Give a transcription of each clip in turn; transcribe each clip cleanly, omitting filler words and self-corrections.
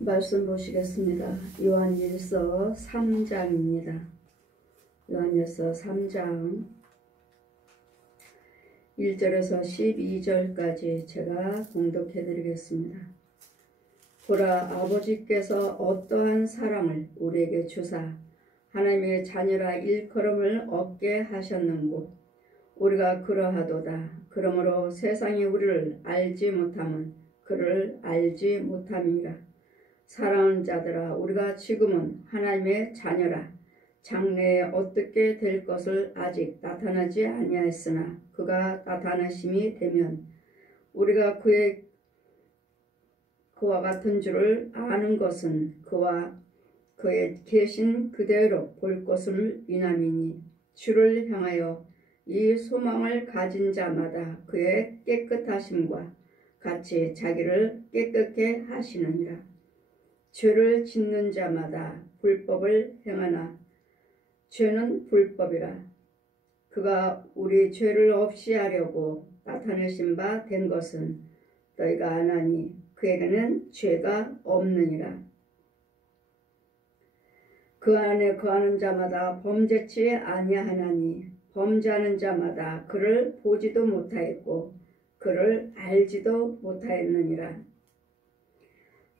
말씀 보시겠습니다. 요한일서 3장입니다. 요한일서 3장 1절에서 12절까지 제가 봉독해 드리겠습니다. 보라, 아버지께서 어떠한 사랑을 우리에게 주사 하나님의 자녀라 일컬음을 얻게 하셨는고 우리가 그러하도다. 그러므로 세상이 우리를 알지 못함은 그를 알지 못함이라. 사랑하는 자들아, 우리가 지금은 하나님의 자녀라. 장래에 어떻게 될 것을 아직 나타나지 아니하였으나 그가 나타나심이 되면 우리가 그와 같은 줄을 아는 것은 그와 그의 계신 그대로 볼 것을 인함이니 주를 향하여 이 소망을 가진 자마다 그의 깨끗하심과 같이 자기를 깨끗게 하시느니라. 죄를 짓는 자마다 불법을 행하나 죄는 불법이라. 그가 우리 죄를 없이 하려고 나타내신 바 된 것은 너희가 아나니 그에게는 죄가 없느니라. 그 안에 거하는 자마다 범죄치 아니하나니 범죄하는 자마다 그를 보지도 못하였고 그를 알지도 못하였느니라.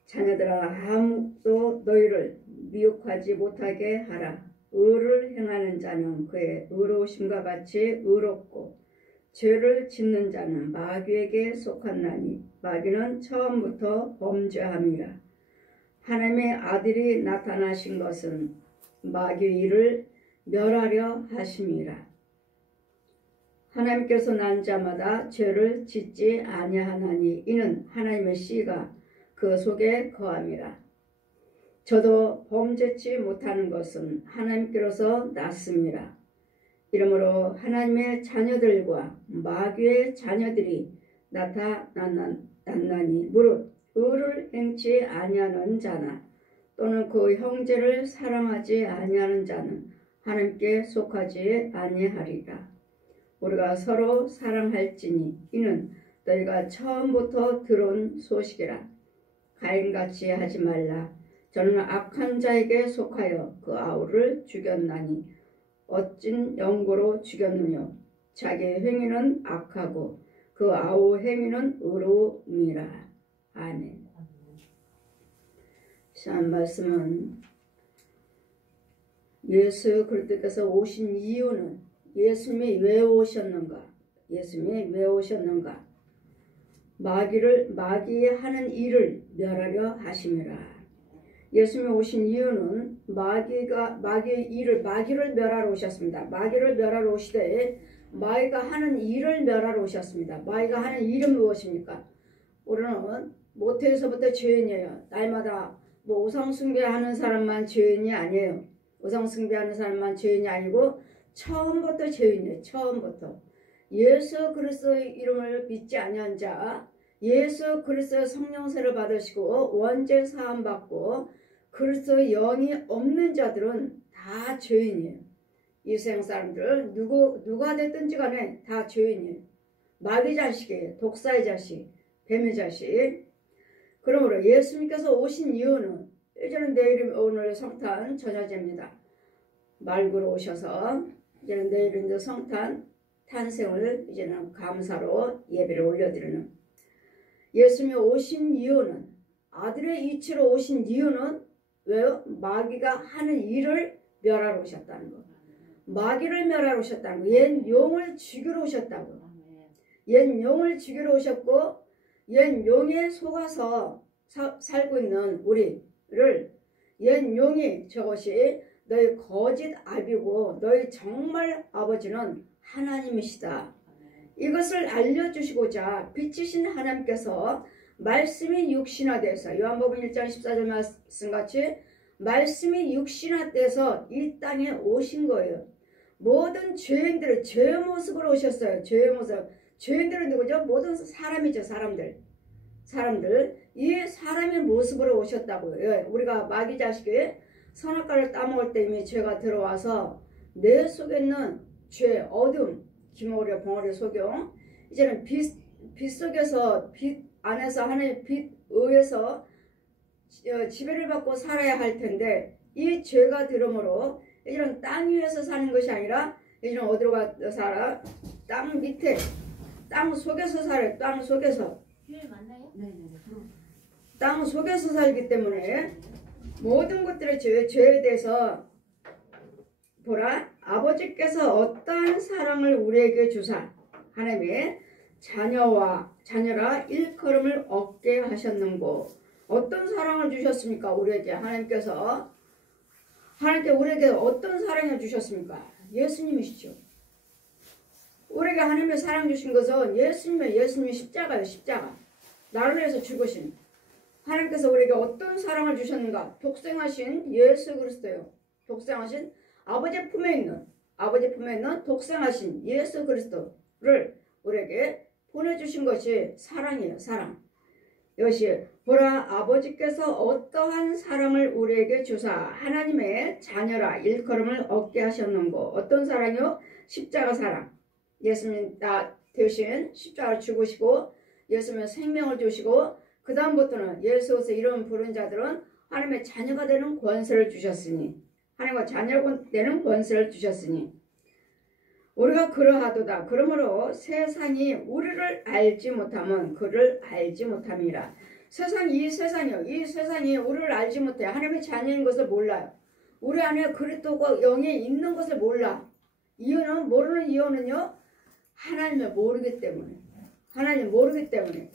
자녀들아, 아무도 너희를 미혹하지 못하게 하라. 의를 행하는 자는 그의 의로우심과 같이 의롭고 죄를 짓는 자는 마귀에게 속한나니 마귀는 처음부터 범죄함이라. 하나님의 아들이 나타나신 것은 마귀의 일을 멸하려 하심이라. 하나님께서 난 자마다 죄를 짓지 아니하나니 이는 하나님의 씨가 그 속에 거함이라. 저도 범죄치 못하는 것은 하나님께로서 났습니다. 이러므로 하나님의 자녀들과 마귀의 자녀들이 나타났나니 무릇 의를 행치 아니하는 자나 또는 그 형제를 사랑하지 아니하는 자는 하나님께 속하지 아니하리라. 우리가 서로 사랑할지니 이는 너희가 처음부터 들은 소식이라. 가인같이 하지 말라. 저는 악한 자에게 속하여 그 아우를 죽였나니 어찐 영고로 죽였느냐. 자기 행위는 악하고 그 아우 행위는 의로움이라. 아멘. 자, 말씀은 예수 그리스도께서 오신 이유는 예수님이 왜 오셨는가? 예수님이 왜 오셨는가? 마귀의 하는 일을 멸하려 하심이라. 예수님이 오신 이유는 마귀를 멸하러 오셨습니다. 마귀를 멸하러 오시되 마귀가 하는 일을 멸하러 오셨습니다. 마귀가 하는 일은 무엇입니까? 우리는 모태에서부터 죄인이에요. 날마다 우상 숭배하는 사람만 죄인이 아니에요. 우상 숭배하는 사람만 죄인이 아니고 처음부터 죄인이에요. 처음부터. 예수 그리스도의 이름을 믿지 아니한 자, 예수 그리스도의 성령세를 받으시고 원죄 사함 받고 그리스도의 영이 없는 자들은 다 죄인이에요. 이 세상 사람들 누가 됐든지 간에 다 죄인이에요. 마귀 자식이에요. 독사의 자식, 뱀의 자식. 그러므로 예수님께서 오신 이유는 이제는 내일 오늘 성탄 전야제입니다. 말구로 오셔서 이제는 내일은 성탄 탄생을 이제는 감사로 예배를 올려드리는 예수님이 오신 이유는 아들의 이치로 오신 이유는 왜요? 마귀가 하는 일을 멸하러 오셨다는 거. 마귀를 멸하러 오셨다는 거. 옛 용을 죽이러 오셨다고. 옛 용을 죽이러 오셨고 옛 용에 속아서 살고 있는 우리를 옛 용이 저것이 너희 거짓 아비고 너희 정말 아버지는 하나님이시다. 이것을 알려주시고자 빛이신 하나님께서 말씀이 육신화돼서 요한복음 1장 14절 말씀같이 말씀이 육신화돼서 이 땅에 오신 거예요. 모든 죄인들은 죄의 모습으로 오셨어요. 죄의 모습. 죄인들은 누구죠? 모든 사람이죠. 사람들. 이 사람의 모습으로 오셨다고요. 우리가 마귀 자식이 선악과를 따먹을 때 이미 죄가 들어와서 내 속에 있는 죄, 어둠, 기모려, 벙어리, 소경 이제는 빛 속에서 빛 안에서 하나님의 빛 의해서 지배를 받고 살아야 할 텐데 이 죄가 들음으로 이제는 땅 위에서 사는 것이 아니라 이제는 어디로 살아? 땅 밑에, 땅 속에서 살아요. 땅 속에서. 맞나요? 네네네. 땅 속에서 살기 때문에 모든 것들의 죄에 대해서 보라, 아버지께서 어떠한 사랑을 우리에게 주사 하나님의 자녀라 일컬음을 얻게 하셨는고. 어떤 사랑을 주셨습니까? 우리에게 하나님께 우리에게 어떤 사랑을 주셨습니까? 예수님이시죠. 우리에게 하나님의 사랑 주신 것은 예수님의 십자가예요. 십자가. 나를 위해서 죽으신 하나님께서 우리에게 어떤 사랑을 주셨는가? 독생하신 예수 그리스도요. 독생하신 아버지 품에 있는 독생하신 예수 그리스도를 우리에게 보내주신 것이 사랑이에요. 사랑. 이것이 보라, 아버지께서 어떠한 사랑을 우리에게 주사 하나님의 자녀라 일컬음을 얻게 하셨는고. 어떤 사랑이요? 십자가 사랑. 예수님 나 대신 십자가를 죽으시고 예수님의 생명을 주시고 그 다음부터는 예수에서 이름 부른 자들은 하나님의 자녀가 되는 권세를 주셨으니, 하나님과 자녀가 되는 권세를 주셨으니 우리가 그러하도다. 그러므로 세상이 우리를 알지 못하면 그를 알지 못함이라. 이 세상이 우리를 알지 못해. 하나님의 자녀인 것을 몰라요. 우리 안에 그리스도가 영이 있는 것을 몰라. 모르는 이유는요, 하나님을 모르기 때문에. 하나님 모르기 때문에.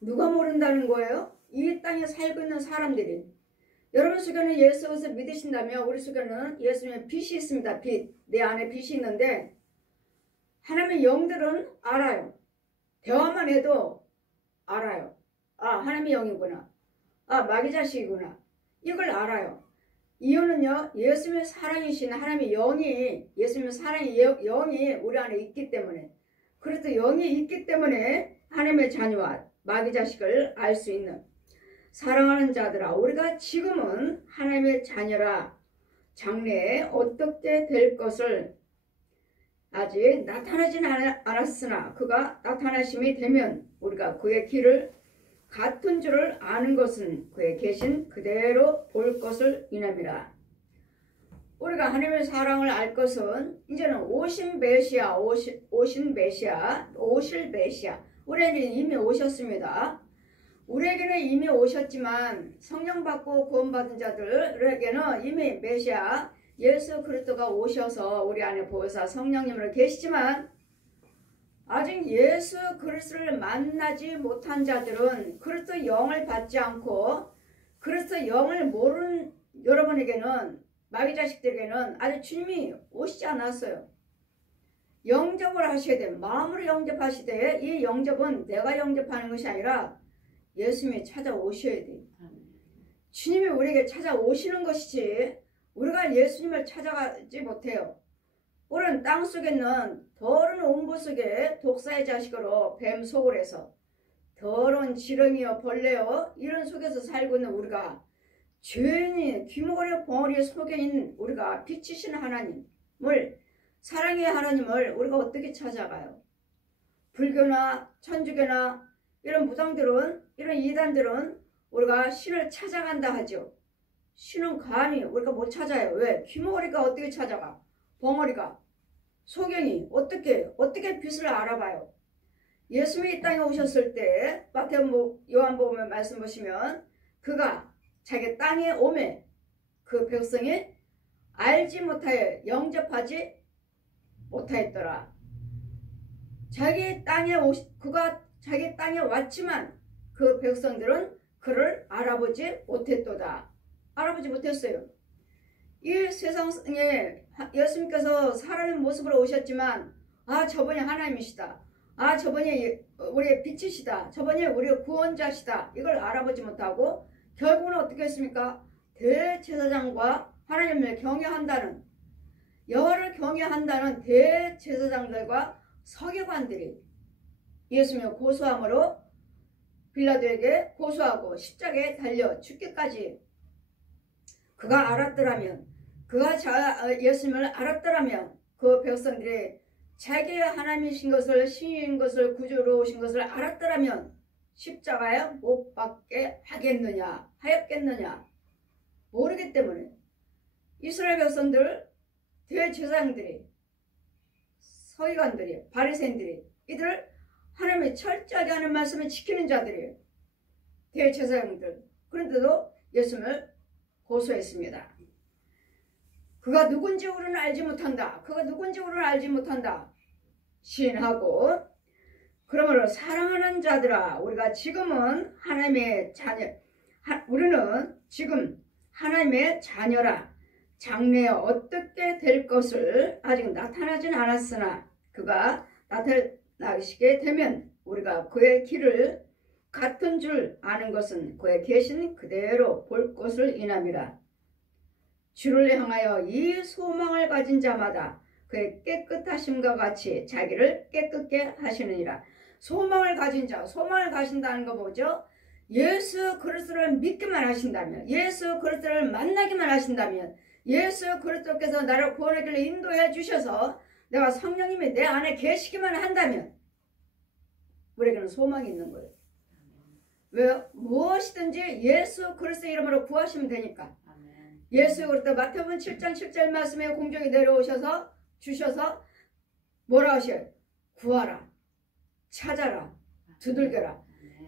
누가 모른다는 거예요? 이 땅에 살고 있는 사람들이. 여러분 속에는 예수 그리스도를 믿으신다면 우리 속에는 예수님의 빛이 있습니다. 빛. 내 안에 빛이 있는데 하나님의 영들은 알아요. 대화만 해도 알아요. 아, 하나님의 영이구나. 아, 마귀 자식이구나. 이걸 알아요. 이유는요, 예수님의 사랑이신 하나님의 영이, 예수님의 사랑의 영이 우리 안에 있기 때문에, 그래서 영이 있기 때문에 하나님의 자녀와 마귀 자식을 알 수 있는, 사랑하는 자들아, 우리가 지금은 하나님의 자녀라 장래에 어떻게 될 것을 아직 나타나지는 않았으나 그가 나타나심이 되면 우리가 그의 길을 같은 줄을 아는 것은 그의 계신 그대로 볼 것을 인함이라. 우리가 하나님의 사랑을 알 것은 이제는 오실 메시아 우리에게 이미 오셨습니다. 우리에게는 이미 오셨지만 성령 받고 구원받은 자들에게는 이미 메시아 예수 그리스도가 오셔서 우리 안에 보혜사 성령님으로 계시지만 아직 예수 그리스도를 만나지 못한 자들은 그리스도 영을 받지 않고 그리스도 영을 모르는 여러분에게는, 마귀 자식들에게는 아직 주님이 오시지 않았어요. 영접을 하셔야 돼요. 마음으로 영접하시되, 이 영접은 내가 영접하는 것이 아니라 예수님이 찾아오셔야 돼요. 주님이 우리에게 찾아오시는 것이지 우리가 예수님을 찾아가지 못해요. 우리는 땅속에 있는 더러운 온부 속에 독사의 자식으로 뱀 속을 해서 더러운 지렁이요 벌레요 이런 속에서 살고 있는 우리가, 죄인이 귀머거리 벙어리 속에 있는 우리가 빛이신 하나님을, 사랑의 하나님을 우리가 어떻게 찾아가요? 불교나 천주교나 이런 무당들은, 이런 이단들은 우리가 신을 찾아간다 하죠. 신은 감히 우리가 못 찾아요. 왜? 귀머거리가 어떻게 찾아가? 벙어리가, 소경이 어떻게 빛을 알아봐요? 예수님이 이 땅에 오셨을 때 요한복음 말씀 보시면 그가 자기 땅에 오매 그 백성이 알지 못하여 영접하지 못하였더라. 그가 자기 땅에 왔지만 그 백성들은 그를 알아보지 못했도다. 알아보지 못했어요. 이 세상에 예수님께서 사람의 모습으로 오셨지만, 아, 저분이 하나님이시다. 아, 저분이 우리의 빛이시다. 저분이 우리의 구원자시다. 이걸 알아보지 못하고 결국은 어떻게 했습니까? 대제사장과 하나님을 경외한다는, 여호와를 경외한다는 대제사장들과 서기관들이 예수님을 고소함으로 빌라도에게 고소하고 십자가에 달려 죽기까지, 그가 알았더라면, 그가 예수님을 알았더라면 그 백성들이 자기의 하나님이신 것을, 신인 것을, 구주로 오신 것을 알았더라면 십자가에 못 박게 하였겠느냐 모르기 때문에 이스라엘 백성들, 대제사장들이, 서기관들이, 바리새인들이 이들을 하나님이 철저하게 하는 말씀을 지키는 자들이에요. 대제사장들. 그런데도 예수님을 고소했습니다. 그가 누군지 우리는 알지 못한다. 그가 누군지 우리는 알지 못한다. 시인하고 그러므로 사랑하는 자들아 우리가 지금은 하나님의 자녀 우리는 지금 하나님의 자녀라. 장래에 어떻게 될 것을 아직 나타나진 않았으나 그가 나타나시게 되면 우리가 그의 길을 같은 줄 아는 것은 그의 계신 그대로 볼 것을 인함이라. 주를 향하여 이 소망을 가진 자마다 그의 깨끗하심과 같이 자기를 깨끗게 하시느니라. 소망을 가진 자, 소망을 가진다는 거 뭐죠? 예수 그리스도를 믿기만 하신다면, 예수 그리스도를 만나기만 하신다면, 예수 그리스도께서 나를 구원의 길로 인도해 주셔서 내가 성령님이 내 안에 계시기만 한다면 우리에게는 소망이 있는 거예요. 왜요? 무엇이든지 예수 그리스도 이름으로 구하시면 되니까. 예수 그리스도 마태복음 7장 7절 말씀에 공중에 내려오셔서 주셔서 뭐라 하셔요? 구하라, 찾아라, 두들겨라.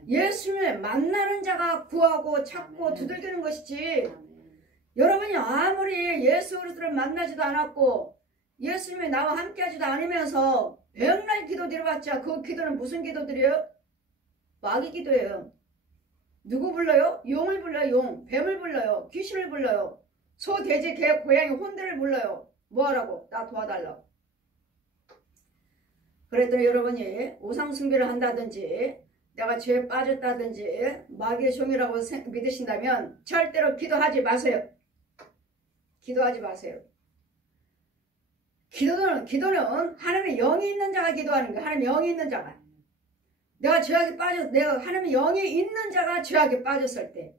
예수님을 만나는 자가 구하고 찾고 두들기는 것이지, 여러분이 아무리 예수 그리스도를 만나지도 않았고 예수님이 나와 함께하지도 않으면서 백날 기도 드려봤자 그 기도는 무슨 기도들이에요? 마귀 기도예요. 누구 불러요? 용을 불러요. 용. 뱀을 불러요. 귀신을 불러요. 소, 돼지, 개, 고양이, 혼들을 불러요. 뭐하라고? 나 도와달라고. 그랬더니 여러분이 우상숭배를 한다든지 내가 죄에 빠졌다든지 마귀의 종이라고 믿으신다면 절대로 기도하지 마세요. 기도하지 마세요. 기도는 하나님의 영이 있는 자가 기도하는 거예요. 하나님의 영이 있는 자가. 내가 죄악에 하나님의 영이 있는 자가 죄악에 빠졌을 때,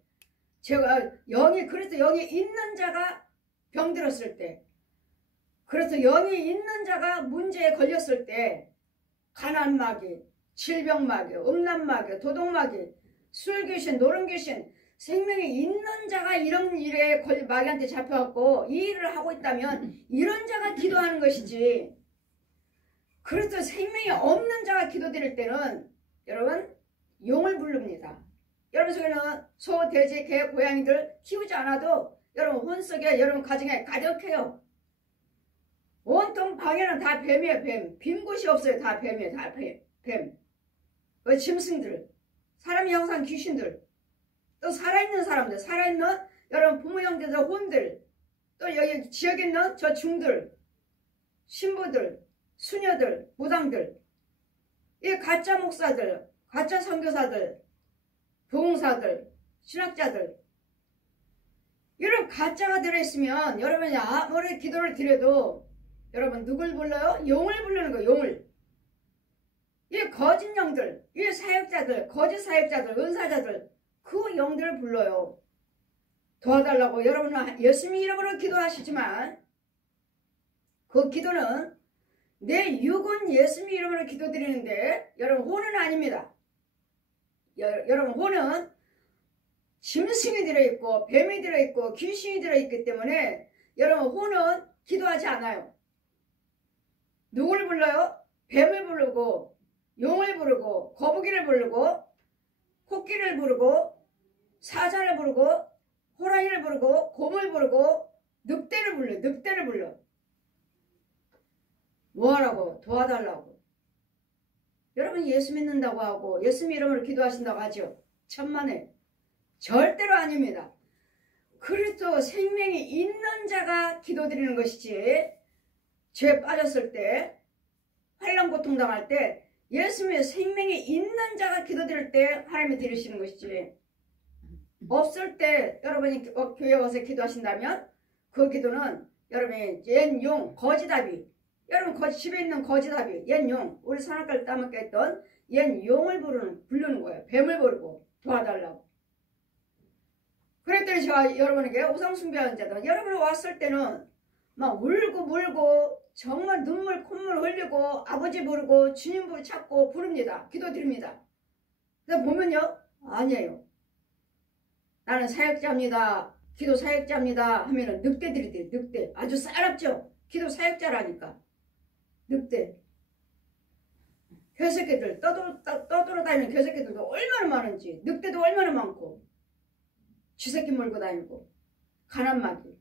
그래서 영이 있는 자가 병들었을 때, 그래서 영이 있는 자가 문제에 걸렸을 때, 가난마귀, 질병마귀, 음란마귀, 도둑마귀, 술귀신, 노름귀신, 생명이 있는 자가 이런 일에 마귀한테 잡혀갖고 이 일을 하고 있다면 이런 자가 기도하는 것이지, 그래서 생명이 없는 자가 기도드릴 때는 여러분 용을 부릅니다. 여러분 속에는 소, 돼지, 개, 고양이들 키우지 않아도 여러분 혼 속에 여러분 가정에 가득해요. 온통 방에는 다 뱀이에요. 빈 곳이 없어요. 다 뱀이에요. 다 뱀. 짐승들, 사람이 형상 귀신들, 또 살아있는 사람들, 살아있는 여러분 부모 형제들, 혼들, 또 여기 지역에 있는 저 중들, 신부들, 수녀들, 무당들, 이 가짜 목사들, 가짜 선교사들, 부흥사들, 신학자들, 이런 가짜가 들어있으면 여러분이 아무리 기도를 드려도 여러분 누굴 불러요? 용을 부르는 거예요. 용을. 이 거짓 영들, 이 사역자들, 거짓 사역자들, 은사자들, 그 영들을 불러요. 도와달라고 여러분은 예수님 이름으로 기도하시지만 그 기도는 내 육은 예수님 이름으로 기도드리는데 여러분 혼은 아닙니다. 여러분 혼은 짐승이 들어있고 뱀이 들어있고 귀신이 들어있기 때문에 여러분 혼은 기도하지 않아요. 누구를 불러요? 뱀을 부르고 용을 부르고 거북이를 부르고 코끼리를 부르고 사자를 부르고 호랑이를 부르고 곰을 부르고 늑대를 불러. 늑대를 불러. 뭐하라고? 도와달라고. 여러분 예수 믿는다고 하고 예수 이름으로 기도하신다고 하죠. 천만에. 절대로 아닙니다. 그리스도 생명이 있는 자가 기도드리는 것이지, 죄에 빠졌을 때 환난 고통 당할 때 예수님의 생명이 있는 자가 기도드릴 때 하나님이 들으시는 것이지, 없을 때 여러분이 교회 와서 기도하신다면 그 기도는 여러분이 옛 용, 거지다비, 여러분 집에 있는 거지다비, 옛 용, 우리 산악갈 따먹게 했던 옛 용을 부르는 거예요. 뱀을 부르고 도와달라고. 그랬더니 제가 여러분에게 우상숭배하는 자들, 여러분이 왔을 때는 막 울고 정말 눈물 콧물 흘리고 아버지 부르고 주님 찾고 부릅니다. 기도드립니다. 근데 보면요, 아니에요. 나는 사역자입니다. 기도 사역자입니다. 하면은 늑대들이 돼. 늑대. 아주 싸납죠. 기도 사역자라니까. 늑대. 개새끼들 떠돌아다니는 개새끼들도 얼마나 많은지. 늑대도 얼마나 많고. 쥐새끼 몰고 다니고. 가난마귀.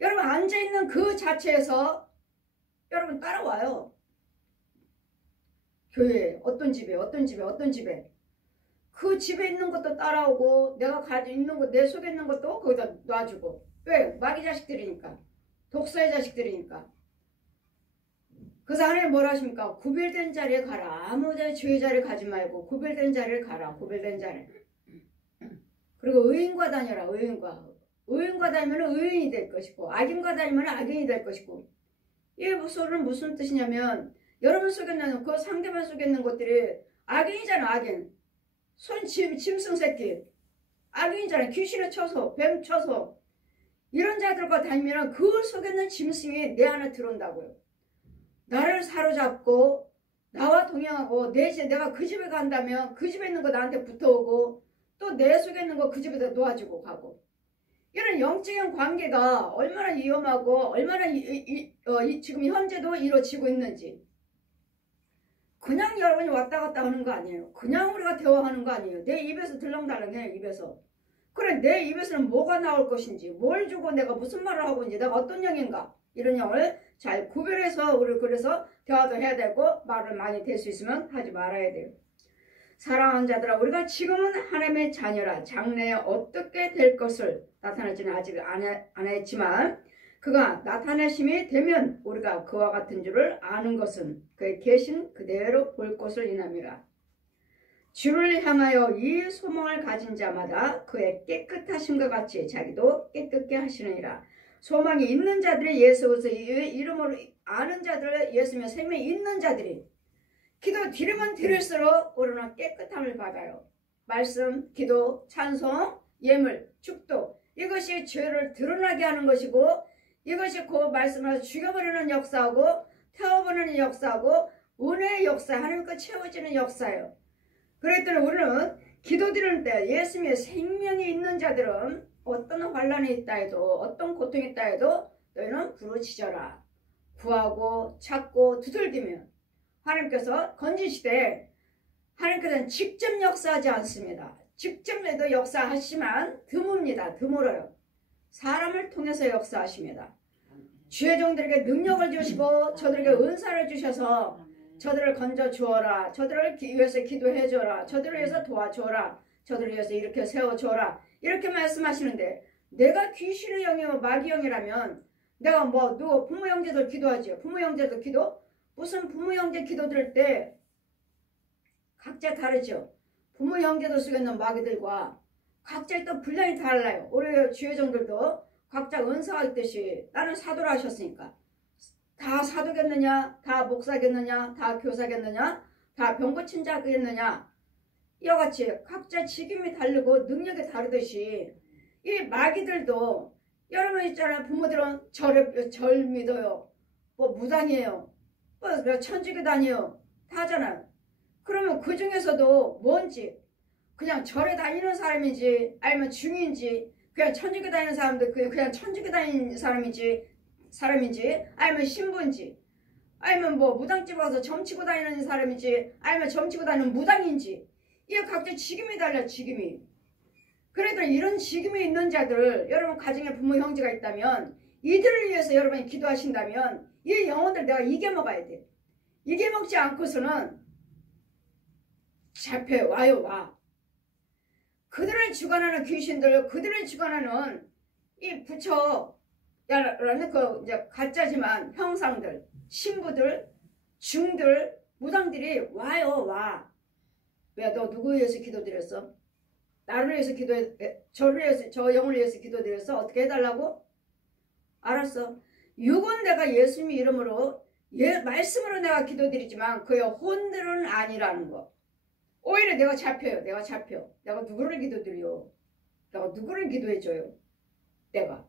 여러분 앉아있는 그 자체에서 여러분 따라와요. 교회에 어떤 집에 그 집에 있는 것도 따라오고 내가 가지고 있는 것, 내 속에 있는 것도 거기다 놔주고. 왜? 마귀 자식들이니까. 독사의 자식들이니까. 그래서 하나님 뭐라 하십니까? 구별된 자리에 가라. 아무 죄의 자리에 가지 말고 구별된 자리에 가라. 구별된 자리에. 그리고 의인과 다녀라. 의인과 다니면 의인이 될 것이고 악인과 다니면 악인이 될 것이고. 이 소리는 무슨 뜻이냐면 여러분 속에 있는 그 상대방 속에 있는 것들이 악인이잖아. 악인. 짐승 새끼. 악인이잖아. 귀신을 쳐서 뱀 쳐서 이런 자들과 다니면 그 속에 있는 짐승이 내 안에 들어온다고요. 나를 사로잡고 나와 동행하고 내가 그 집에 간다면 그 집에 있는 거 나한테 붙어오고 또 내 속에 있는 거 그 집에다 놓아주고 가고. 이런 영적인 관계가 얼마나 위험하고 얼마나 지금 현재도 이루어지고 있는지. 그냥 여러분이 왔다 갔다 하는 거 아니에요. 그냥 우리가 대화하는 거 아니에요. 내 입에서 들렁달렁해요. 입에서. 그래 내 입에서는 뭐가 나올 것인지 뭘 주고 내가 무슨 말을 하고 있는지 내가 어떤 영인가 이런 영을 잘 구별해서 우리 그래서 대화도 해야 되고 말을 많이 될 수 있으면 하지 말아야 돼요. 사랑하는 자들아 우리가 지금은 하나님의 자녀라 장래에 어떻게 될 것을 나타낼지는 아직 안 했지만 그가 나타내심이 되면 우리가 그와 같은 줄을 아는 것은 그의 계신 그대로 볼 것을 인함이라. 주를 향하여 이 소망을 가진 자마다 그의 깨끗하심과 같이 자기도 깨끗게 하시느니라. 소망이 있는 자들이 예수께서 이름으로 아는 자들 예수며 생명이 있는 자들이 기도 드리면 드릴수록 우리는 깨끗함을 받아요. 말씀, 기도, 찬송, 예물, 축도 이것이 죄를 드러나게 하는 것이고 이것이 그 말씀을 죽여버리는 역사하고 태워버리는 역사하고 은혜의 역사 하나님과 채워지는 역사예요. 그랬더니 우리는 기도 드리는 때 예수님의 생명이 있는 자들은 어떤 환란이 있다 해도 어떤 고통이 있다 해도 너희는 부르짖어라. 구하고 찾고 두들기면 하나님께서 건지시되 하나님께서는 직접 역사하지 않습니다. 직접 내도 역사하시지만 드뭅니다. 드물어요. 사람을 통해서 역사하십니다. 주의 종들에게 능력을 주시고 저들에게 은사를 주셔서 저들을 건져 주어라. 저들을 위해서 기도해 줘라. 저들을 위해서 도와줘라. 저들을 위해서 이렇게 세워줘라. 이렇게 말씀하시는데 내가 귀신의 영이고 마귀 영이라면 내가 누구 부모 형제들 기도하죠. 부모 형제들 기도? 무슨 부모 형제 기도 드릴 때 각자 다르죠. 부모 형제들 속에 있는 마귀들과 각자 또 분량이 달라요. 우리 주의 종들도 각자 은사가 있듯이 나는 사도라 하셨으니까 다 사도겠느냐, 다 목사겠느냐, 다 교사겠느냐, 다 병고친 자겠느냐 이와 같이 각자 직임이 다르고 능력이 다르듯이 이 마귀들도 여러분 있잖아요. 부모들은 절 믿어요. 무당이에요. 천주교단이에요. 다 하잖아요. 그러면 그 중에서도 뭔지 그냥 절에 다니는 사람인지 아니면 중인지 그냥 천주교 다니는 사람들 그냥 천주교 다니는 사람인지 아니면 신부인지 아니면 무당집 와서 점치고 다니는 사람인지 아니면 점치고 다니는 무당인지 이게 각자 직임이 달라요. 직임이. 그래도 이런 직임이 있는 자들 여러분 가정에 부모 형제가 있다면 이들을 위해서 여러분이 기도하신다면 이 영혼들 내가 이겨먹어야 돼. 이겨먹지 않고서는 잡혀와요. 와. 그들을 주관하는 귀신들 그들을 주관하는 이 부처라는 그 이제 가짜지만 형상들 신부들 중들 무당들이 와요. 와. 왜 너 누구 위해서 기도드렸어? 나를 위해서 저를 위해서 저 영을 위해서 기도드렸어? 어떻게 해달라고? 알았어. 육은 내가 예수님 이름으로 말씀으로 내가 기도드리지만 그의 혼들은 아니라는 거. 오히려 내가 잡혀요. 내가 누구를 기도드려? 내가 누구를 기도해줘요? 내가.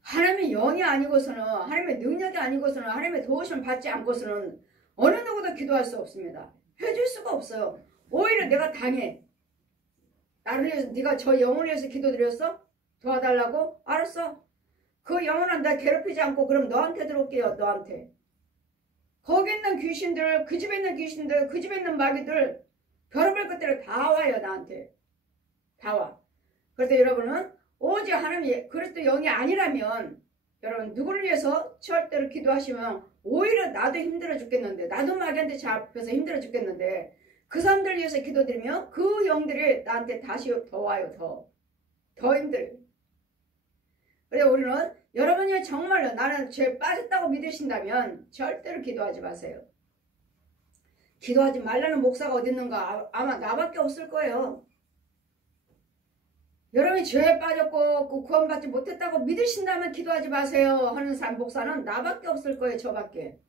하나님의 영이 아니고서는 하나님의 능력이 아니고서는 하나님의 도우심을 받지 않고서는 어느 누구도 기도할 수 없습니다. 해줄 수가 없어요. 오히려 내가 당해. 나를 위해서 네가 저 영혼을 위해서 기도드렸어? 도와달라고? 알았어. 그 영혼은 나 괴롭히지 않고 그럼 너한테 들어올게요. 너한테. 거기 있는 귀신들, 그 집에 있는 귀신들, 그 집에 있는 마귀들 별의별 것들을 다 와요. 나한테. 다 와. 그래서 여러분은 오직 하나님이 그리스도 영이 아니라면 여러분 누구를 위해서 절대로 기도하시면 오히려 나도 힘들어 죽겠는데 나도 마귀한테 잡혀서 힘들어 죽겠는데 그 사람들 위해서 기도드리면 그 영들이 나한테 다시 더 와요. 더 힘들어요. 그래서 우리는 여러분이 정말로 나는 죄에 빠졌다고 믿으신다면 절대로 기도하지 마세요. 기도하지 말라는 목사가 어디 있는가? 아마 나밖에 없을 거예요. 여러분이 죄에 빠졌고 그 구원받지 못했다고 믿으신다면 기도하지 마세요 하는 목사는 나밖에 없을 거예요. 저밖에.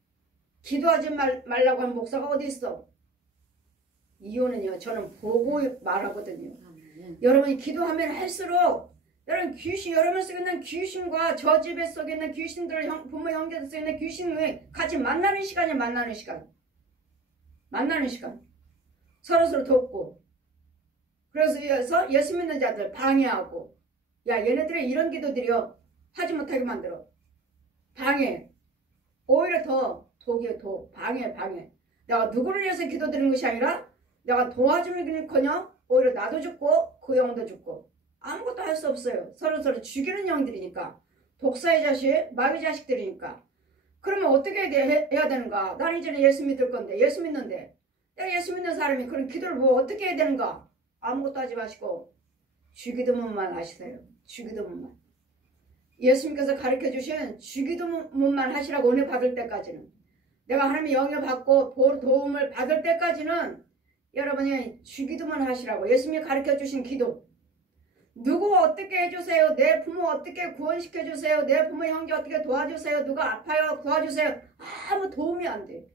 기도하지 말라고 하는 목사가 어디 있어? 이유는요. 저는 보고 말하거든요. 여러분이 기도하면 할수록 여러분 귀신, 여러분 속에 있는 귀신과 저 집에 속에 있는 귀신들, 부모 형제들 속에 있는 귀신을 같이 만나는 시간이에요. 만나는 시간. 서로 돕고. 그래서 예수 믿는 자들 방해하고, 야 얘네들의 이런 기도들이요 하지 못하게 만들어. 방해. 오히려 더 독이에요. 독. 방해. 내가 누구를 위해서 기도드리는 것이 아니라 내가 도와주면커녕 오히려 나도 죽고 그 영도 죽고 아무것도 할 수 없어요. 서로 죽이는 영들이니까. 독사의 자식, 마귀 자식들이니까. 그러면 어떻게 해야 되는가? 나는 이제는 예수 믿을 건데, 예수 믿는데 내가 예수 믿는 사람이 그런 기도를 뭐 어떻게 해야 되는가? 아무것도 하지 마시고 주기도문만 하시세요. 주기도문만. 예수님께서 가르쳐주신 주기도문만 하시라고 은혜 받을 때까지는, 내가 하나님의 영향 받고 도움을 받을 때까지는 여러분이 주기도문 하시라고. 예수님이 가르쳐주신 기도. 누구 어떻게 해주세요. 내 부모 어떻게 구원시켜주세요. 내 부모 형제 어떻게 도와주세요. 누가 아파요 도와주세요. 아무 도움이 안 돼.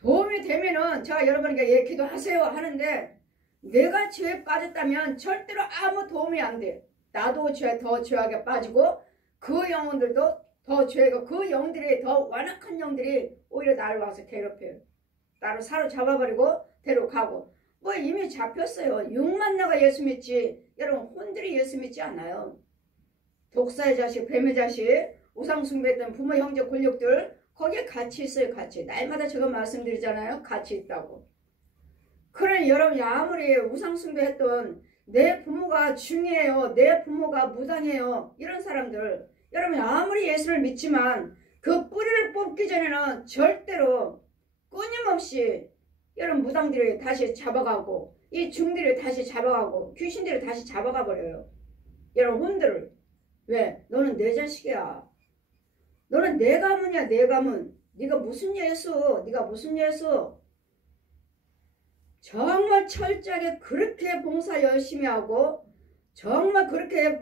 도움이 되면은 제가 여러분에게 기도하세요 하는데 내가 죄에 빠졌다면 절대로 아무 도움이 안 돼. 나도 더 죄악에 빠지고 그 영혼들도 더 죄고 그 영들이 더 완악한 영들이 오히려 나를 와서 괴롭혀요. 나를 사로잡아버리고 데려가고. 뭐 이미 잡혔어요. 육만 나가 예수 믿지. 여러분 혼들이 예수 믿지 않아요. 독사의 자식, 뱀의 자식, 우상 숭배했던 부모 형제 권력들 거기에 같이 있어요. 같이. 날마다 제가 말씀드리잖아요. 같이 있다고. 그래 여러분이 아무리 우상 숭배했던 내 부모가 중이에요. 내 부모가 무당이에요. 이런 사람들 여러분이 아무리 예수를 믿지만 그 뿌리를 뽑기 전에는 절대로 끊임없이 여러분 무당들이 다시 잡아가고 이 중들이 다시 잡아가고 귀신들이 다시 잡아가 버려요. 여러분 혼들을. 왜? 너는 내 자식이야. 너는 내 가문이야. 내 가문. 네가 무슨 예수. 네가 무슨 예수. 정말 철저하게 그렇게 봉사 열심히 하고 정말 그렇게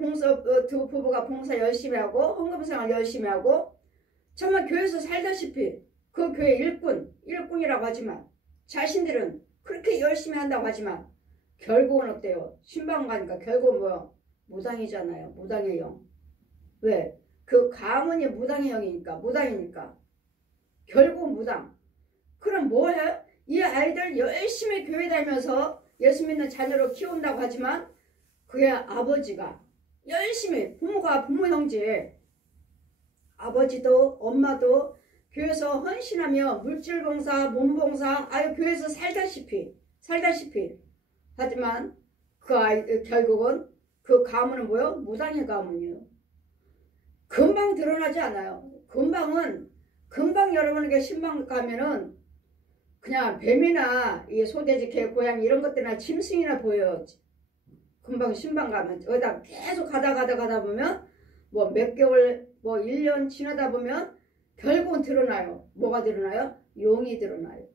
두 부부가 봉사 열심히 하고 헌금생활 열심히 하고 정말 교회에서 살다시피 그 교회 일꾼이라고 하지만 자신들은 그렇게 열심히 한다고 하지만 결국은 어때요? 신방 가니까 결국은 뭐 무당이잖아요. 무당의 영. 왜? 그 가문이 무당의 영이니까 무당이니까 결국은 무당. 그럼 뭐 해? 이 아이들 열심히 교회 다니면서 예수 믿는 자녀로 키운다고 하지만 그의 아버지가 열심히 부모 형제 아버지도 엄마도 교회에서 헌신하며 물질봉사 몸봉사 교회에서 살다시피 하지만 그 아이 결국은 그 가문은 뭐요? 무당의 가문이에요. 금방 드러나지 않아요. 금방 여러분에게 신방 가면은 그냥 뱀이나 이 소돼지 개 고양이 이런 것들이나 짐승이나 보여요. 금방 신방 가면 어디다 계속 가다 보면 뭐 몇 개월 뭐 1년 지나다 보면 결국은 드러나요. 뭐가 드러나요? 용이 드러나요.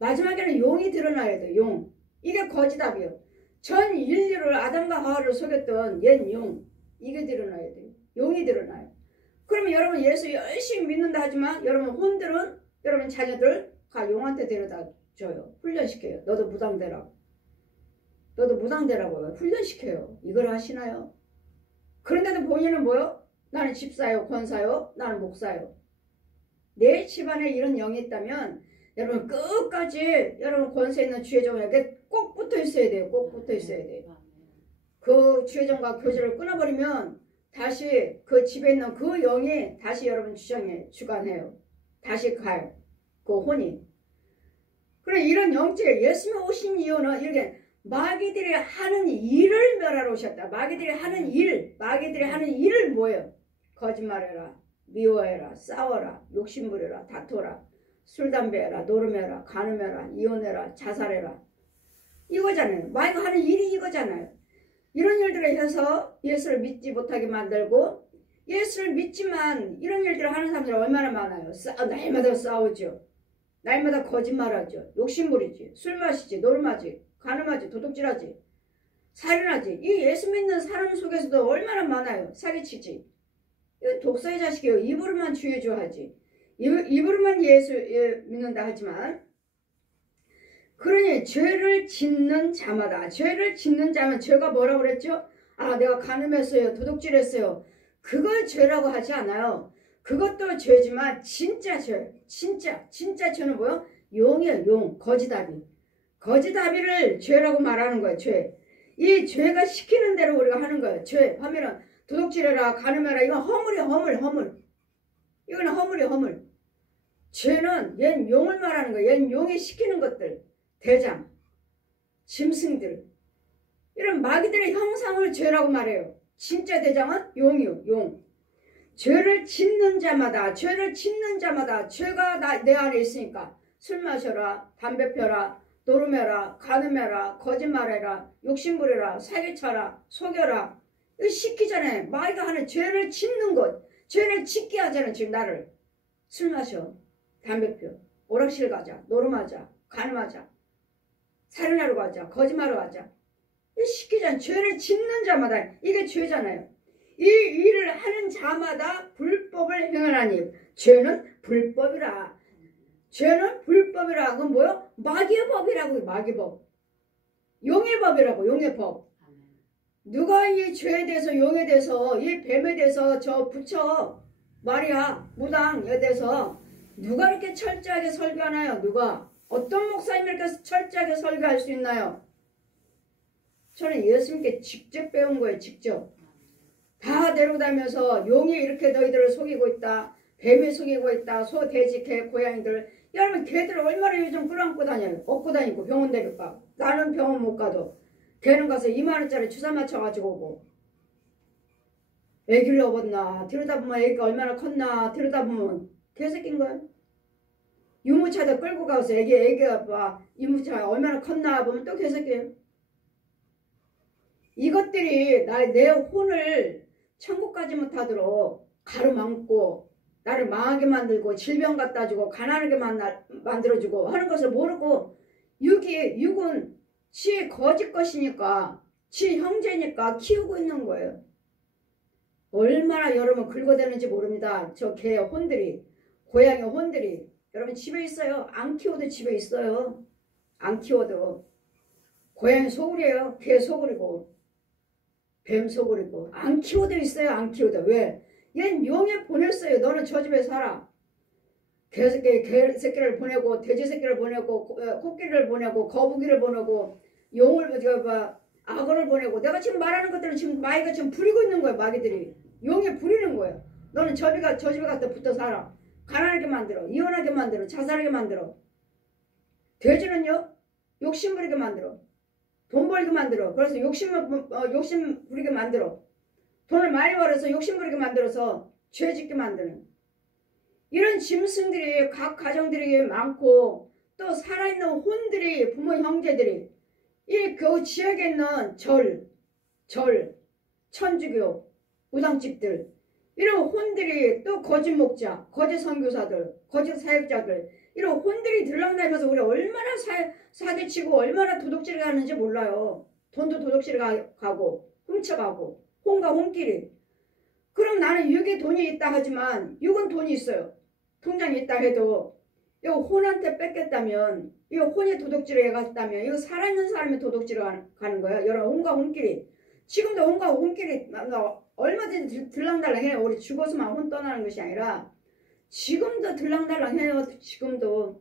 마지막에는 용이 드러나야 돼요. 용. 이게 거지답이에요. 전 인류를 아담과 하와를 속였던 옛 용. 이게 드러나야 돼요. 용이 드러나요. 그러면 여러분 예수 열심히 믿는다 하지만 여러분 혼들은 여러분 자녀들 가 용한테 데려다 줘요. 훈련시켜요. 너도 무당되라고. 훈련시켜요. 이걸 하시나요? 그런데도 본인은 뭐요? 나는 집사요, 권사요, 나는 목사요. 내 집안에 이런 영이 있다면 여러분 끝까지 여러분 권세 있는 주의종에게 꼭 붙어 있어야 돼요. 꼭 붙어 있어야 돼요. 그 주의종과 교제를 끊어버리면 다시 그 집에 있는 그 영이 다시 여러분 주관해요. 다시 가요. 그 혼이. 그래 이런 영적인 예수님이 오신 이유는 이렇게 마귀들이 하는 일을 멸하러 오셨다. 마귀들이 하는 일을 뭐예요? 거짓말해라, 미워해라, 싸워라, 욕심부려라, 다투라, 술, 담배해라, 노름해라, 간음해라, 이혼해라, 자살해라. 이거잖아요. 마귀가 하는 일이 이거잖아요. 이런 일들을 해서 예수를 믿지 못하게 만들고 예수를 믿지만 이런 일들을 하는 사람들이 얼마나 많아요. 날마다 싸우죠. 날마다 거짓말하죠. 욕심부리지. 술 마시지. 노름하지. 간음하지. 도둑질하지. 살인하지. 이 예수 믿는 사람 속에서도 얼마나 많아요. 사기치지. 독사의 자식이요. 입으로만 주의주 하지. 입으로만 예수 믿는다 하지만 그러니 죄를 짓는 자마다 죄가 뭐라고 그랬죠? 아 내가 간음했어요. 도둑질했어요. 그걸 죄라고 하지 않아요. 그것도 죄지만 진짜 죄. 진짜 죄는 뭐요? 용이에요. 용. 거지다비를 죄라고 말하는 거예요. 죄. 이 죄가 시키는 대로 우리가 하는 거예요. 죄 하면은 도둑질해라 간음해라 이건 허물. 이거는 허물. 죄는 옛 용을 말하는 거예요. 옛 용이 시키는 것들. 대장, 짐승들 이런 마귀들의 형상을 죄라고 말해요. 진짜 대장은 용이요. 용. 죄를 짓는 자마다 죄가 내 안에 있으니까 술 마셔라, 담배 펴라, 노름해라, 간음해라, 거짓말해라, 욕심부려라, 사기쳐라, 속여라. 이거 시키잖아요. 마귀가 하는 죄를 짓는 것. 죄를 짓게 하잖아요. 지금 나를. 술 마셔, 담배 펴, 오락실 가자, 노름하자, 간음하자, 살인하러 가자, 거짓말하러 가자. 이 시키잖아요. 죄를 짓는 자마다 이게 죄잖아요. 이 일을 하는 자마다 불법을 행하나니 죄는 불법이라. 그건 뭐요? 마귀의 법이라고. 마귀 법. 용의 법이라고. 용의 법. 누가 이 죄에 대해서 용에 대해서 이 뱀에 대해서 저 부처 마리아 무당에 대해서 누가 이렇게 철저하게 설교하나요? 누가? 어떤 목사님이 이렇게 철저하게 설교할 수 있나요? 저는 예수님께 직접 배운 거예요. 직접. 다 데리고 다니면서 용이 이렇게 너희들을 속이고 있다. 뱀이 속이고 있다. 소, 돼지, 개, 고양이들. 여러분 개들 얼마나 요즘 끌어안고 다녀요. 업고 다니고 병원 데려가. 나는 병원 못 가도. 개는 가서 2만원짜리 주사 맞춰가지고 오고. 애기를 업었나. 들여다보면 애기가 얼마나 컸나. 들여다보면 개새끼인 거야. 유모차에다 끌고 가서 애기가 봐. 유모차 얼마나 컸나 보면 또 개새끼예요. 이것들이 내 혼을 천국까지 못하도록 가로막고 나를 망하게 만들고 질병 갖다 주고 가난하게 만들어주고 하는 것을 모르고 육은 지 거짓 것이니까 지 형제니까 키우고 있는 거예요. 얼마나 여러분 긁어대는지 모릅니다. 저 개 혼들이 고양이 혼들이 여러분 집에 있어요. 안 키워도 집에 있어요. 안 키워도 고양이 소굴이에요. 개 소굴이고 뱀 소굴이고 안 키워도 있어요. 안 키워도. 왜? 얜 용에 보냈어요. 너는 저 집에 살아. 개 새끼를 보내고 돼지 새끼를 보내고 코끼리를 보내고 거북이를 보내고 용을 악어를 보내고 내가 지금 말하는 것들은 지금 마귀가 지금 부리고 있는 거예요. 마귀들이 용에 부리는 거예요. 너는 저 집에 갖다 붙어 살아. 가난하게 만들어. 이혼하게 만들어. 자살하게 만들어. 돼지는요 욕심 부리게 만들어. 돈 벌게 만들어. 그래서 욕심 부리게 만들어. 돈을 많이 벌어서 욕심 부리게 만들어서 죄 짓게 만드는 이런 짐승들이 각 가정들이 많고 또 살아있는 혼들이 부모 형제들이 이 그 지역에 있는 절, 천주교, 무당집들 이런 혼들이 또 거짓 목자, 거짓 선교사들, 거짓 사역자들 이런 혼들이 들락날면서 우리 얼마나 사기치고 얼마나 도둑질을 하는지 몰라요. 돈도 도둑질 가고 훔쳐가고 혼과 혼끼리. 그럼 나는 육에 돈이 있다 하지만 육은 돈이 있어요. 통장에 있다 해도 이거 혼한테 뺏겼다면 이거 혼이 도둑질을 해갔다면 이거 살아있는 사람이 도둑질을 가는 거야. 여러분 혼과 혼끼리. 지금도 혼과 혼끼리 얼마든지 들랑달랑해요. 우리 죽어서만 혼 떠나는 것이 아니라 지금도 들랑달랑해요. 지금도.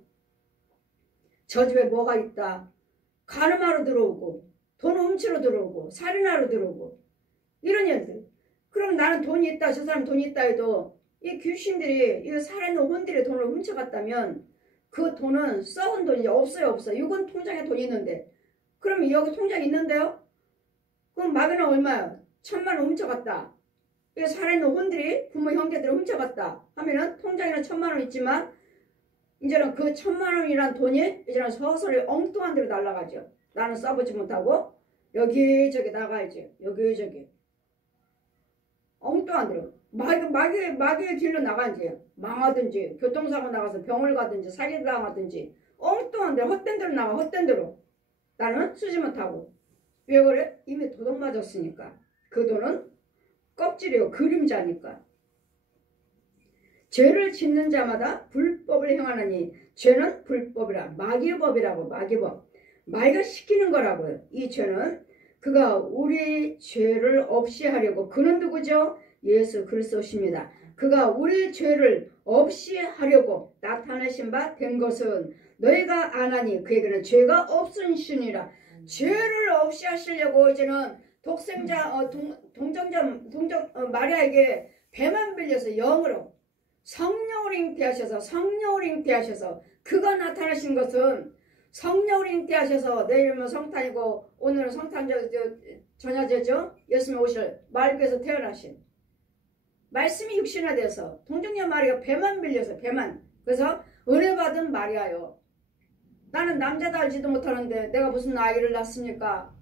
저 집에 뭐가 있다. 간음하러 들어오고 돈 훔치러 들어오고 살인하러 들어오고 이런 일들. 그럼 나는 돈이 있다. 저 사람 돈이 있다 해도 이 귀신들이 이 살아있는 혼들이 돈을 훔쳐갔다면 그 돈은 썩은 돈이 없어요. 이건 통장에 돈이 있는데 그럼 여기 통장에 있는데요? 그럼 마귀는 얼마야? 1,000만 원 훔쳐갔다. 이 살아있는 혼들이 부모 형제들을 훔쳐갔다 하면은 통장에는 1,000만 원 있지만 이제는 그 1,000만 원이란 돈이 이제는 서서히 엉뚱한 데로 날아가죠. 나는 써보지 못하고 여기저기 나가야지. 여기저기 엉뚱한 데로 마귀의 길로 나가지. 망하든지 교통사고 나가서 병을 가든지 사기당하든지 엉뚱한 데로 헛된 데로 나가. 헛된 데로. 나는 쓰지 못하고. 왜 그래? 이미 도둑 맞았으니까. 그 돈은 껍질이요. 그림자니까. 죄를 짓는 자마다 불법을 행하느니 죄는 불법이라. 마귀법이라고. 마귀법. 마귀가 시키는 거라고요. 이 죄는 그가 우리 죄를 없이 하려고. 그는 누구죠? 예수 그리스도십니다. 그가 우리 죄를 없이 하려고 나타내신 바 된 것은 너희가 아나니 그에게는 죄가 없은 신이라. 죄를 없이 하시려고 이제는 독생자 마리아에게 배만 빌려서 영으로 성령을 잉태하셔서 그가 나타나신 것은 성령을 잉태하셔서 내일은 성탄이고 오늘은 성탄 전야제죠. 예수님 오실 말께서 태어나신 말씀이 육신화돼서 동정녀 마리아가 배만 빌려서 배만. 그래서 은혜 받은 마리아요. 나는 남자도 알지도 못하는데 내가 무슨 아이를 낳습니까?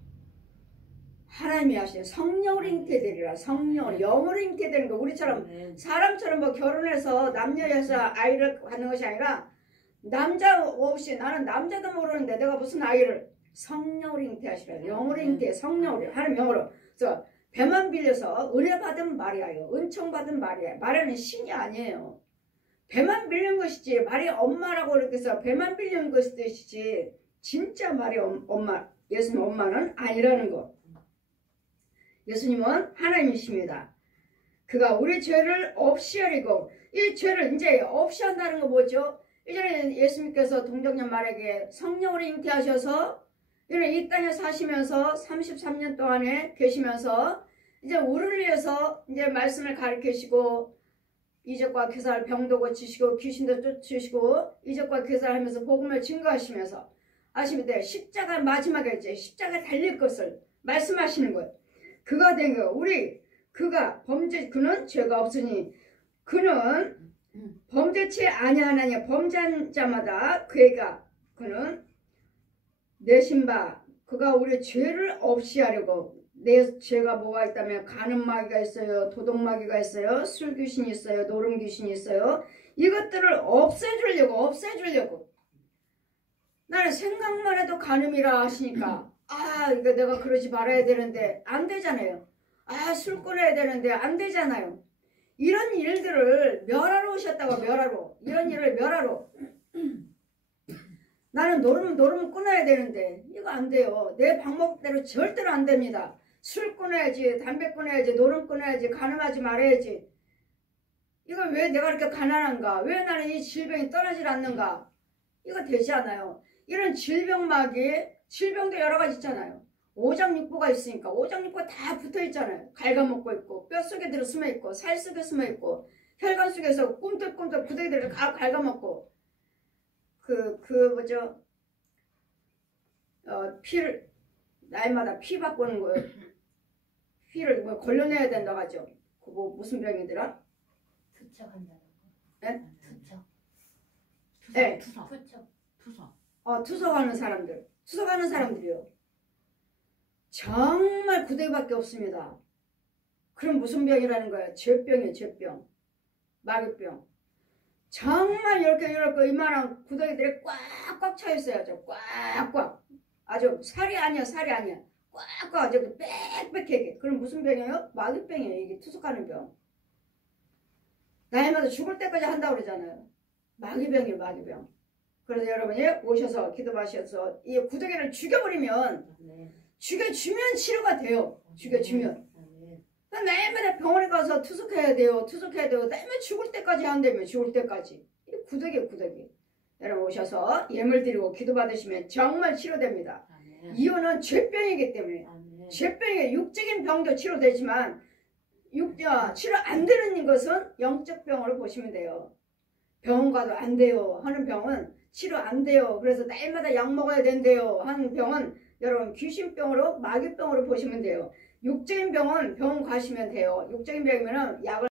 하나님이 하시는 성령으로 잉태되리라. 성령으로 영으로 잉태되는 거. 우리처럼 사람처럼 뭐 결혼해서 남녀여서 아이를 갖는 것이 아니라 남자 없이 나는 남자도 모르는데 내가 무슨 아이를 성령으로 잉태하시라. 영으로 잉태 성령으로 하나님 영으로. 그래서 배만 빌려서 은혜 받은 마리아요. 은총 받은 마리아. 마리아는 신이 아니에요. 배만 빌린 것이지 마리아 엄마라고 이렇게 해서 배만 빌린 것이지 진짜 마리아 엄마 예수님 엄마는 아니라는 거. 예수님은 하나님이십니다. 그가 우리 죄를 없이 하리고 이 죄를 이제 없이 한다는 거 뭐죠? 이전에 예수님께서 동정녀 마리아에게 성령으로 잉태하셔서 이 땅에 사시면서 33년 동안에 계시면서 이제 우리를 위해서 이제 말씀을 가르치시고 이적과 괴사를 병도 고치시고 귀신도 쫓으시고 이적과 괴사를 하면서 복음을 증거하시면서 아시는데 십자가 마지막에 이제 십자가 달릴 것을 말씀하시는 거예요. 그가 된 거예요. 그는 죄가 없으니 그는 범죄치 아니하나니 범죄한 자마다 그는 내신 바 그가 우리 죄를 없이 하려고. 내 죄가 뭐가 있다면 간음마귀가 있어요. 도둑마귀가 있어요. 술귀신이 있어요. 노름귀신이 있어요. 이것들을 없애주려고. 나는 생각만 해도 간음이라 하시니까 이거 내가 그러지 말아야 되는데 안 되잖아요. 술 끊어야 되는데 안 되잖아요. 이런 일들을 멸하러 오셨다고. 이런 일을 멸하러. 나는 노름 끊어야 되는데 이거 안 돼요. 내 방법대로 절대로 안 됩니다. 술 끊어야지, 담배 끊어야지, 노름 끊어야지, 간음하지 말아야지. 이거 왜 내가 이렇게 가난한가? 왜 나는 이 질병이 떠나질 않는가? 이거 되지 않아요. 이런 질병도 여러 가지 있잖아요. 오장육부가 있으니까 오장육부가 다 붙어 있잖아요. 갉아먹고 있고 뼛속에 들어 숨어 있고 살 속에 숨어 있고 혈관 속에서 꿈틀꿈틀 구더기들을 갉아먹고 피를 날마다 피 바꾸는 거예요. 피를 걸러내야 된다고 하죠. 그거 무슨 병이더라? 투척한다는 거. 네? 투척. 네. 투석. 투석하는 사람들이요. 정말 구더기밖에 없습니다. 그럼 무슨 병이라는 거야? 죄병이에요. 죄병. 마귀병. 정말 이렇게 이만한 구더기들이 꽉꽉 차 있어요. 꽉꽉. 아주 살이 아니야. 꽉꽉 아주 빽빽하게. 그럼 무슨 병이에요? 마귀병이에요. 이게 투석하는 병. 나이마다 죽을 때까지 한다고 그러잖아요. 마귀병이에요. 마귀병. 그래서 여러분이 오셔서 기도 마셔서 이 구더기를 죽여버리면 죽여주면 치료가 돼요. 죽여주면. 날마다 병원에 가서 투석해야 돼요. 날마다 죽을 때까지 한다며. 죽을 때까지. 이 구더기예요. 구더기. 여러분 오셔서 예물 드리고 기도 받으시면 정말 치료됩니다. 아멘. 이혼은 죄병이기 때문에 아멘. 죄병이 육적인 병도 치료되지만 치료 안 되는 것은 영적 병으로 보시면 돼요. 병원 가도 안 돼요 하는 병은 치료 안 돼요. 그래서 날마다 약 먹어야 된대요 하는 병은 여러분 귀신병으로 마귀병으로 보시면 돼요. 육적인 병은 병원 가시면 돼요. 육적인 병이면 약을